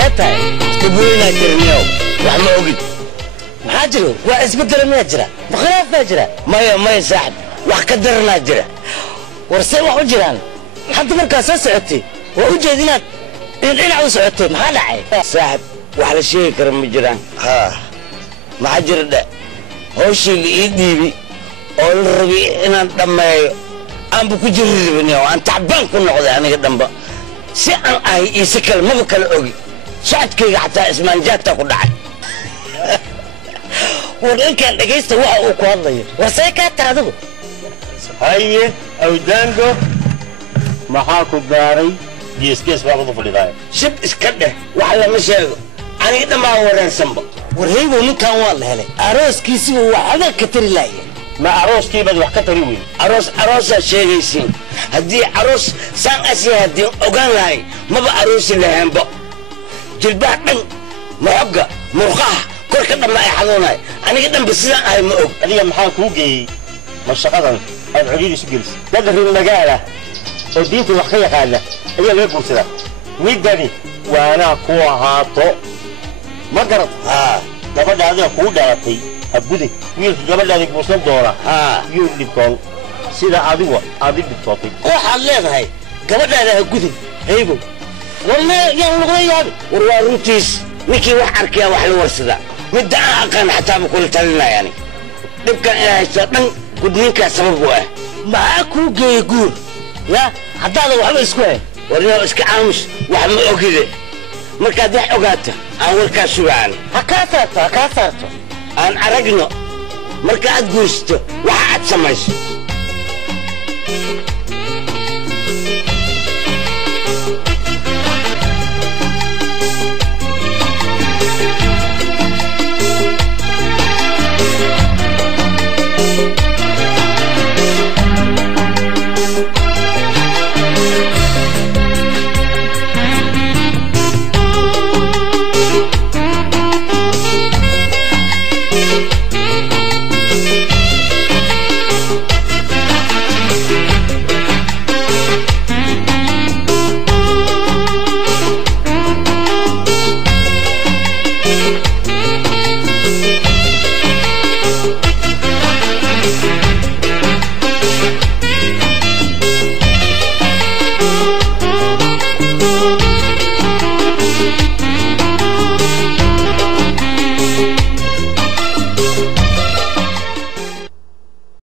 ساتاي تبوينا ترنيو وحما أوجد محاجرو واسبدل ما يجرى بخلاف ما يجرى ما يساعد وحكدرنا جرى ورسي وحو جيران حد مركا سoo socotay waa u jeedinaad in dhinac u socotay maxaa dhacay saaxib wax la sheegi karo ma jiraan maxaa jira dhe hawshii la ii dhiibi oo la rabay inaan dhammeeyo aanba ku jirribin oo aan tacbaan ku noqday aniga dhanba si aan ahay iise kale maba kala ogi socodkayga xataa ismaanjaadta ku dhacay war ninkan dhagaysta waxa uu ku hadlayo warsay ka taadigu haye awdaango maxaa ku gaaray geesgees baa ugu fadhidaay shib iska dheh wax lama sheego aniga dhammaan wareersanba warhaybo ninkan waa la helay arooskiisiba waxba ka tari laayeen ma arooskiibaad wax ka tari weyn aroosaa sheegaysiin haddii aroos saan asii haddii ogaan lahay maba aroosi lahaanba jilbaha dhan maxogga murqaha korka dhamma ay xanuunay aniga dhanba sidaan ahay ma og adiga maxaa kuu geeyey ma shaqadan aad codidiisu gelisay dad reer magaala oo diinta wax ka yaqaana ayaa laga guursadaa midani waanaa ku ahaato ma garad gabadha adiga kuu dhalatay habguday wiilka gabadhaadi guursan doona yuu dhibtoon sida adigu aad i dhibtootay waxaad leedahay gabadhaada ha gudin haybo walna yaan lagula yaabi war waa runtiis ninkii wax arkaya wax la warsada midda aan aqaan xataa ma kula talinaya ani dhibkan inay haysto dhan gudniinkaa sabab u ah maxaa kuu geeyey guur ya haddaada waxba isku hay warnoo iska aamus wax ma ogide markaad wax ogaata aan warkaa sugaan ha kaa saarto aan aragno marka aad guursato waxa aad samayso